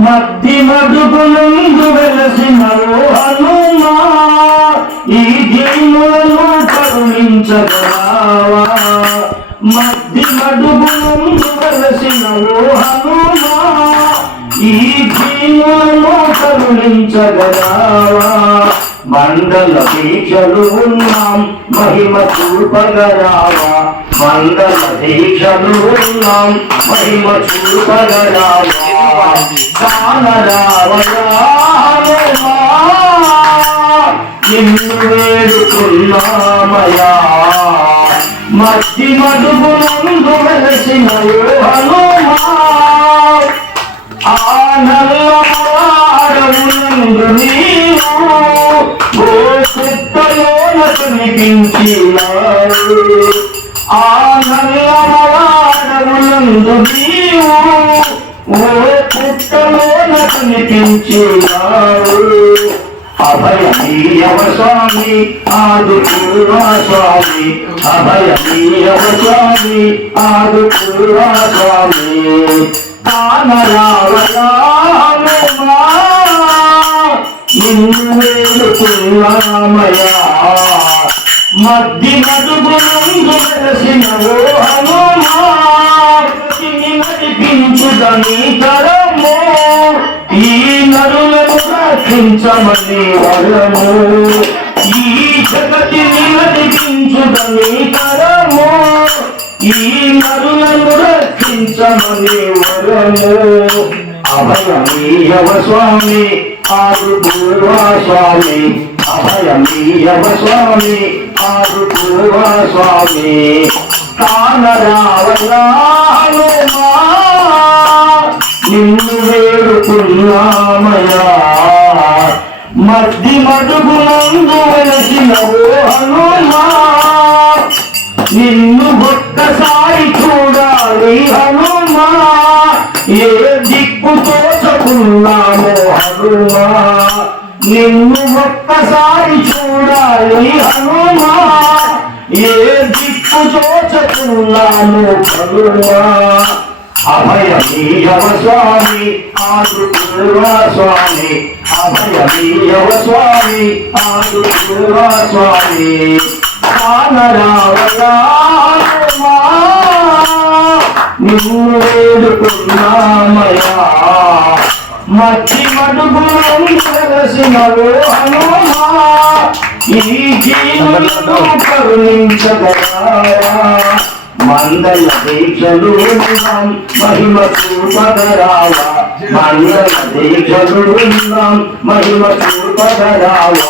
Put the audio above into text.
మద్ది మడుగునందు వెలసిన హనుమా ఈ దీనులను కరుణించగలవా మద్ది మడుగునందు వెలసిన హనుమా ఈ దీనులను కరుణించగలవా మండల దీక్షలు ఉన్నాం మహిమ చూపగరావా మండల దీక్షలు ఉన్నాం మహిమ చూపగరావా కానరావయా నిన్ను వేడుకున్నామయా మధ్య మడుగునందు వెలసిన హనుమా ఆ నల్లవాడవునందు నీవు ఓ పుట్టలోన కనిపించినావు ఆ నల్లవాడవునందు నీవు ఓ పుట్టలోన కనిపించినావు అభయమీయవ స్వామి ఆదుకురా స్వామి అభయమీయవ స్వామి ఆదుకురా స్వామి కానరావయా నిన్ను వేడుకున్నామయా మద్ది మడుగునందు వెలసిన హనుమా నడిపించుదని తరము ఈ నరులను రక్షించమని వరము ఈ జగతిని నడిపించుదని తరము ఈ నరులను రక్షించమని వరము అభయమీయవ స్వామి ఆదుకురా స్వామి అభయమీయవ స్వామి ఆదుకురా స్వామి కానరావయా నిన్ను వేడుకున్నామయా మద్ది మడుగునందు వెలసిన హనుమా నిన్ను ఒక్కసారి చూడాలి హనుమా ఏ దిక్కు తోచకున్నామో హనుమా నిన్ను ఒక్కసారి చూడాలి హనుమా ఏ దిక్కు తోచకున్నామో హనుమా అభయమీయవ స్వామి ఆదుకురా స్వామి అభయమీయవ స్వామి ఆదుకురా స్వామి కానరావయా నిన్ను వేడుకున్నామయా మధ్య మడుగునందు వెలసిన హనుమా ఈ జీవులను కరుణించగలవా మండల దీక్షలు ఉన్నాం మహిమ చూపగరావా మండల దీక్షలు ఉన్నాం మహిమ చూపగరావా